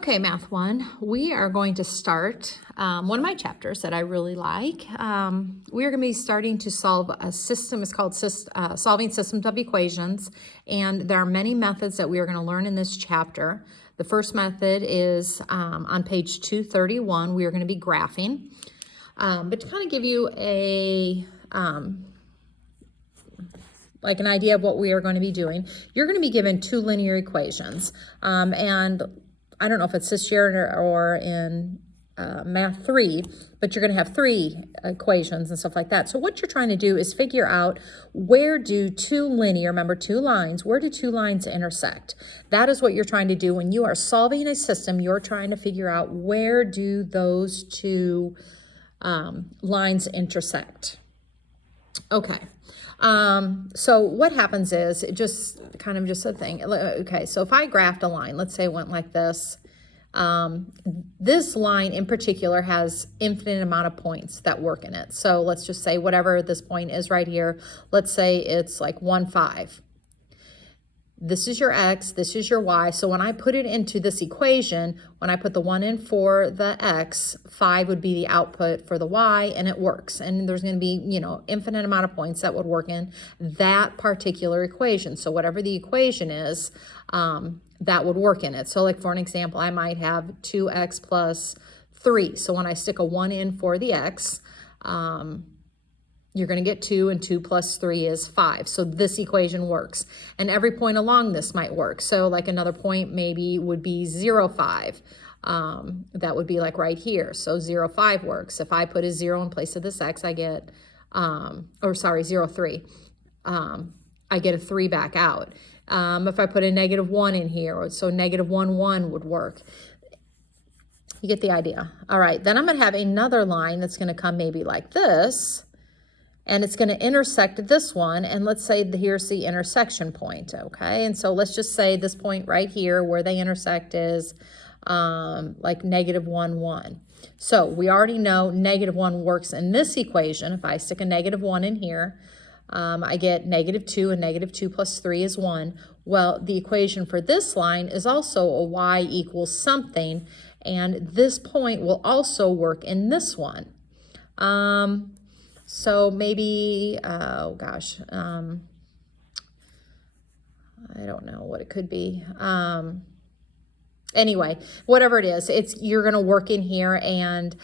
Okay, Math 1, we are going to start one of my chapters that I really like. We are going to be starting to solve a system. It's called Solving Systems of Equations, and there are many methods that we are going to learn in this chapter. The first method is on page 231. We are going to be graphing. But to kind of give you a like an idea of what we are going to be doing, you're going to be given two linear equations. And I don't know if it's this year or in Math 3, but you're going to have three equations and stuff like that. So what you're trying to do is figure out where do two linear, remember two lines, where do two lines intersect? That is what you're trying to do when you are solving a system. You're trying to figure out where do those two lines intersect. Okay. So what happens is it just a thing. Okay. So if I graphed a line, let's say it went like this, this line in particular has infinite amount of points that work in it. So let's just say whatever this point is right here, let's say it's like 1, 5. This is your x, this is your y. So when I put it into this equation, when I put the 1 in for the x, 5 would be the output for the y, and it works. And there's going to be, infinite amount of points that would work in that particular equation. So whatever the equation is, that would work in it. So like for an example, I might have 2x plus 3. So when I stick a 1 in for the x, you're going to get 2, and 2 plus 3 is 5. So this equation works. And every point along this might work. So like another point maybe would be 0, 5. That would be like right here. So 0, 5 works. If I put a 0 in place of this x, I get, 0, 3. I get a 3 back out. If I put a -1 in here, so -1, 1 would work. You get the idea. All right, then I'm going to have another line that's going to come maybe like this. And it's going to intersect this one, and let's say here's the intersection point, okay? And so let's just say this point right here where they intersect is like -1, 1. So we already know -1 works in this equation. If I stick a -1 in here, I get -2, and -2 plus 3 is 1. Well, the equation for this line is also a y equals something, and this point will also work in this one. So maybe, I don't know what it could be. Anyway, whatever it is, you're going to work in here, and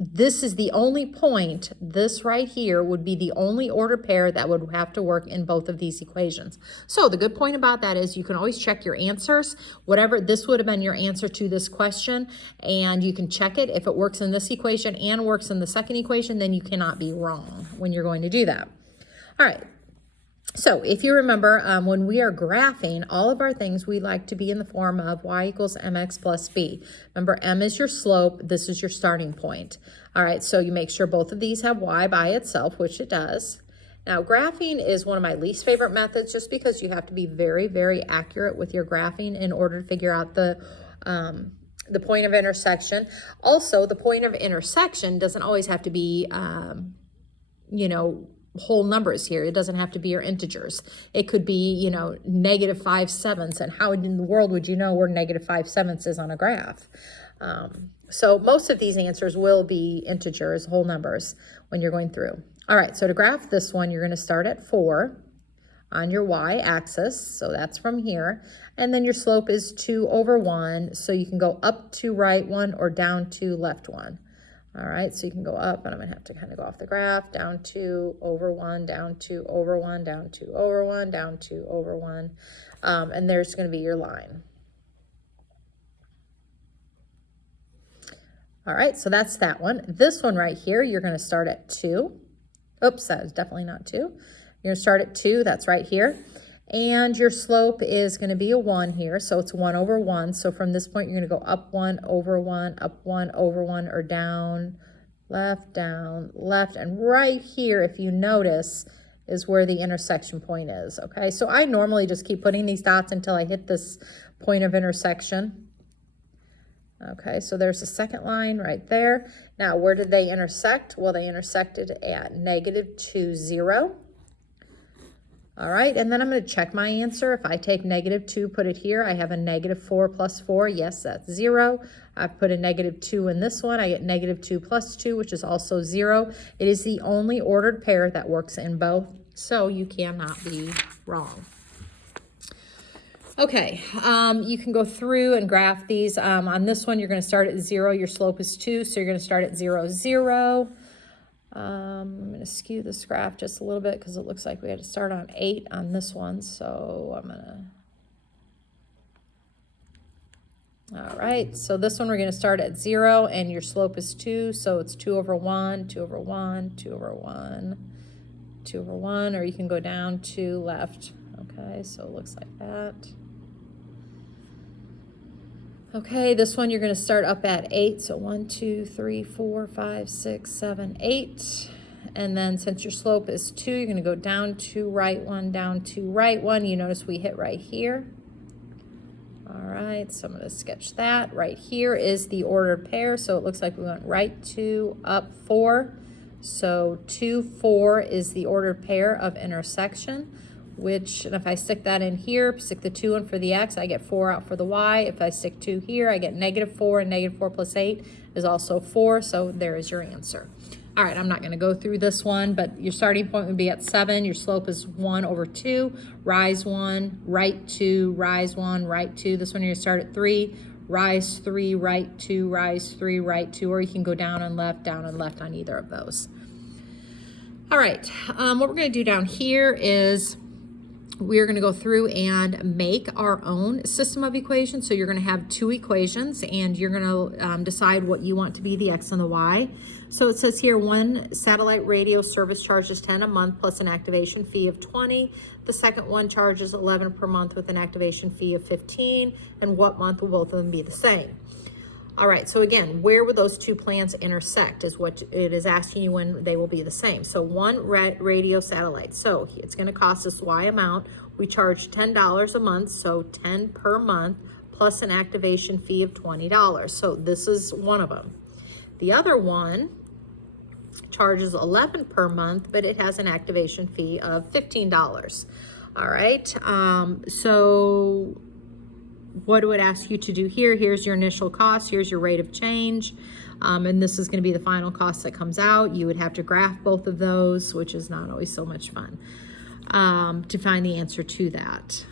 this is the only point. This right here would be the only ordered pair that would have to work in both of these equations. So the good point about that is you can always check your answers. Whatever, this would have been your answer to this question, and you can check it. If it works in this equation and works in the second equation, then you cannot be wrong when you're going to do that. All right. So if you remember, when we are graphing all of our things, we like to be in the form of y equals mx plus b. Remember, m is your slope. This is your starting point. All right, so you make sure both of these have y by itself, which it does. Now, graphing is one of my least favorite methods just because you have to be very, very accurate with your graphing in order to figure out the point of intersection. Also, the point of intersection doesn't always have to be, whole numbers here. It doesn't have to be your integers. It could be, -5/7. And how in the world would you know where -5/7 is on a graph? So most of these answers will be integers, whole numbers, when you're going through. All right, so to graph this one, you're going to start at 4 on your y-axis. So that's from here. And then your slope is 2/1. So you can go up to right 1 or down to left 1. All right, so you can go up, and I'm going to have to kind of go off the graph, down 2/1, down 2/1, down 2/1, down 2/1, and there's going to be your line. All right, so that's that one. This one right here, you're going to start at 2. Oops, that is definitely not 2. You're going to start at 2, that's right here. And your slope is going to be a 1 here, so it's 1/1. So from this point, you're going to go up 1/1, up 1/1, or down, left, and right here, if you notice, is where the intersection point is, okay? So I normally just keep putting these dots until I hit this point of intersection. Okay, so there's the second line right there. Now, where did they intersect? Well, they intersected at -2, 0. All right, and then I'm going to check my answer. If I take -2, put it here, I have a -4 plus 4. Yes, that's 0. I've put a -2 in this one. I get -2 plus 2, which is also 0. It is the only ordered pair that works in both, so you cannot be wrong. Okay, you can go through and graph these. On this one, you're going to start at 0. Your slope is 2, so you're going to start at 0, 0. I'm going to skew this graph just a little bit because it looks like we had to start on 8 on this one. So I'm going to, all right, so this one we're going to start at 0 and your slope is 2. So it's 2 over 1, 2 over 1, 2 over 1, 2 over 1, or you can go down to left. Okay, so it looks like that. Okay, this one you're going to start up at 8. So 1, 2, 3, 4, 5, 6, 7, 8. And then since your slope is 2, you're going to go down 2, right 1, down 2, right 1. You notice we hit right here. All right, so I'm going to sketch that. Right here is the ordered pair. So it looks like we went right 2, up 4. So 2, 4 is the ordered pair of intersection. Which, and if I stick that in here, stick the 2 in for the x, I get 4 out for the y. If I stick 2 here, I get -4, and -4 plus 8 is also 4, so there is your answer. All right, I'm not going to go through this one, but your starting point would be at 7. Your slope is 1 over 2, rise 1, right 2, rise 1, right 2. This one you're going to start at 3, rise 3, right 2, rise 3, right 2, or you can go down and left on either of those. All right, what we're going to do down here is we're going to go through and make our own system of equations. So you're going to have 2 equations and you're going to decide what you want to be the x and the y. So it says here, one satellite radio service charges 10 a month plus an activation fee of 20. The second one charges 11 per month with an activation fee of 15. And what month will both of them be the same? All right, so again, where would those 2 plans intersect is what it is asking you when they will be the same. So one radio satellite, so it's going to cost us Y amount. We charge $10 a month, so 10 per month, plus an activation fee of $20. So this is one of them. The other one charges 11 per month, but it has an activation fee of $15. All right, so what do it ask you to do here? Here's your initial cost. Here's your rate of change. And this is going to be the final cost that comes out. You would have to graph both of those, which is not always so much fun, to find the answer to that.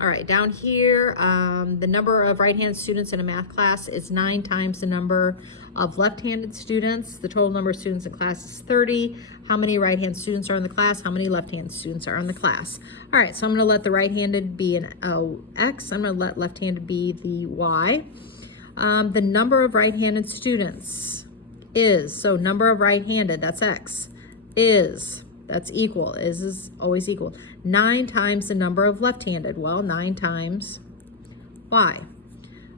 All right, down here, the number of right-handed students in a math class is 9 times the number of left-handed students. The total number of students in class is 30. How many right-handed students are in the class? How many left-handed students are in the class? All right, so I'm going to let the right-handed be an x. I'm going to let left-handed be the y. The number of right-handed students is, so number of right-handed, that's x, is, that's equal, is always equal, 9 times the number of left-handed. Well, 9 times y.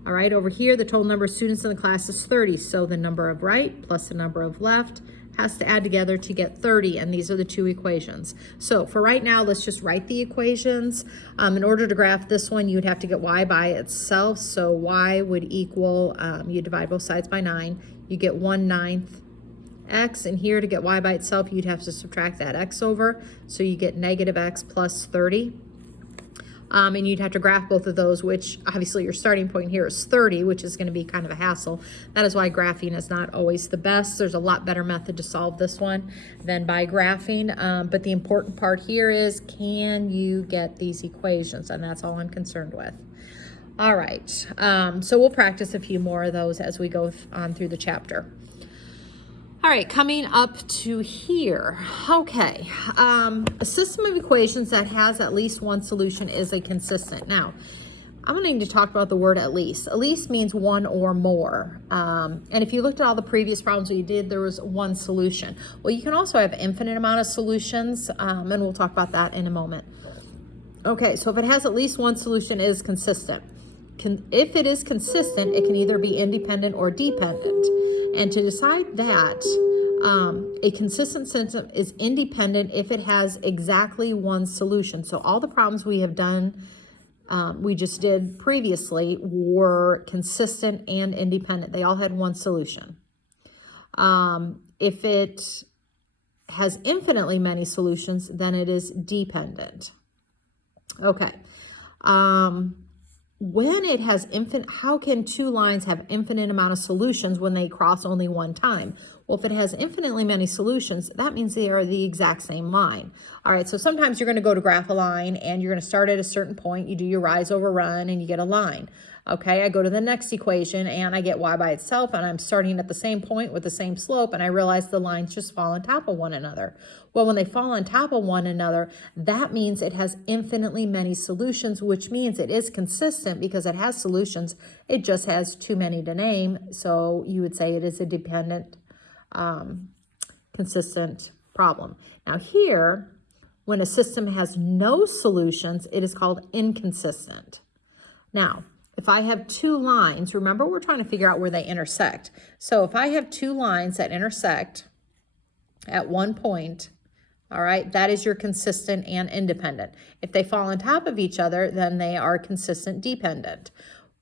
All right, over here, the total number of students in the class is 30. So the number of right plus the number of left has to add together to get 30, and these are the 2 equations. So for right now, let's just write the equations. In order to graph this one, you'd have to get y by itself. So y would equal, you divide both sides by 9, you get 1/9 x, and here to get y by itself, you'd have to subtract that x over. So you get -x plus 30. And you'd have to graph both of those, which obviously your starting point here is 30, which is going to be kind of a hassle. That is why graphing is not always the best. There's a lot better method to solve this one than by graphing. But the important part here is, can you get these equations? And that's all I'm concerned with. All right, so we'll practice a few more of those as we go on through the chapter. All right, coming up to here. Okay, a system of equations that has at least one solution is a consistent. Now, I'm going to need to talk about the word at least. At least means one or more. And if you looked at all the previous problems we did, there was one solution. Well, you can also have infinite amount of solutions, and we'll talk about that in a moment. Okay, so if it has at least one solution, it is consistent. If it is consistent, it can either be independent or dependent. And to decide that, a consistent system is independent if it has exactly one solution. So all the problems we have done, we just did previously, were consistent and independent. They all had one solution. If it has infinitely many solutions, then it is dependent. Okay. When it has how can two lines have infinite amount of solutions when they cross only one time? Well, if it has infinitely many solutions, that means they are the exact same line. All right, so sometimes you're going to go to graph a line and you're going to start at a certain point, you do your rise over run and you get a line. Okay, I go to the next equation and I get y by itself and I'm starting at the same point with the same slope and I realize the lines just fall on top of one another. Well, when they fall on top of one another, that means it has infinitely many solutions, which means it is consistent because it has solutions. It just has too many to name. So you would say it is a dependent, consistent problem. Now here, when a system has no solutions, it is called inconsistent. Now, if I have two lines, remember we're trying to figure out where they intersect. So if I have two lines that intersect at one point, all right, that is your consistent and independent. If they fall on top of each other, then they are consistent dependent.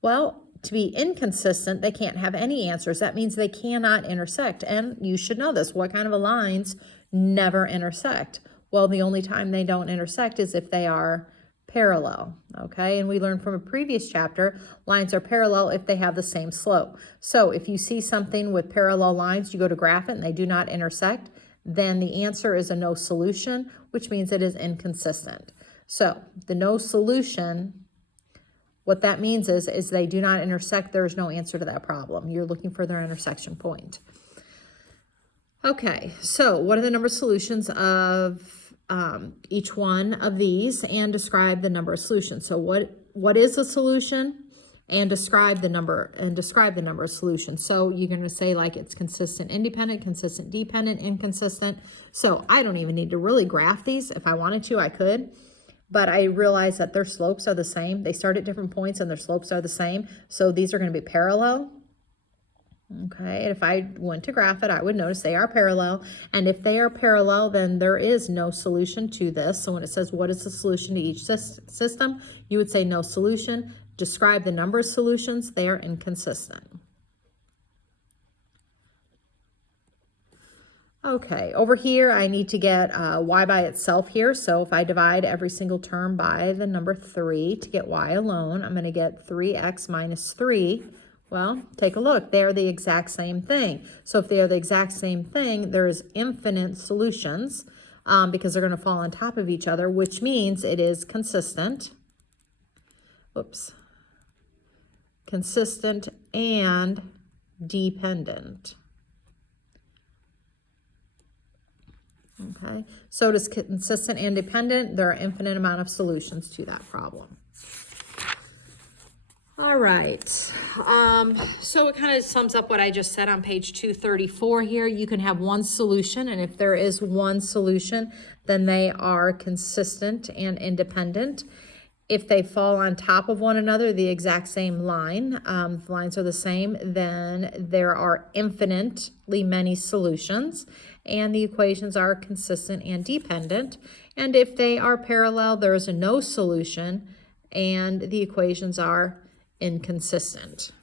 Well, to be inconsistent, they can't have any answers. That means they cannot intersect. And you should know this. What kind of lines never intersect? Well, the only time they don't intersect is if they are parallel, okay? And we learned from a previous chapter, lines are parallel if they have the same slope. So if you see something with parallel lines, you go to graph it and they do not intersect, then the answer is a no solution, which means it is inconsistent. So the no solution, what that means is they do not intersect, there is no answer to that problem. You're looking for their intersection point. Okay, so what are the number of solutions of each one of these, and describe the number of solutions. So what is a solution, and describe the number of solutions. So you're going to say like it's consistent independent, consistent dependent, inconsistent. So I don't even need to really graph these. If I wanted to, I could, but I realize that their slopes are the same. They start at different points and their slopes are the same. So these are going to be parallel. Okay, and if I went to graph it, I would notice they are parallel. And if they are parallel, then there is no solution to this. So when it says what is the solution to each system, you would say no solution. Describe the number of solutions. They are inconsistent. Okay, over here, I need to get y by itself here. So if I divide every single term by the number 3 to get y alone, I'm going to get 3x minus 3. Well, take a look. They're the exact same thing. So if they are the exact same thing, there's infinite solutions because they're going to fall on top of each other, which means it is consistent. Oops. Consistent and dependent. Okay, so it is consistent and dependent. There are infinite amount of solutions to that problem. All right, so it kind of sums up what I just said on page 234 here. You can have one solution, and if there is one solution, then they are consistent and independent. If they fall on top of one another, the exact same line, if lines are the same, then there are infinitely many solutions, and the equations are consistent and dependent. And if they are parallel, there is a no solution, and the equations are inconsistent.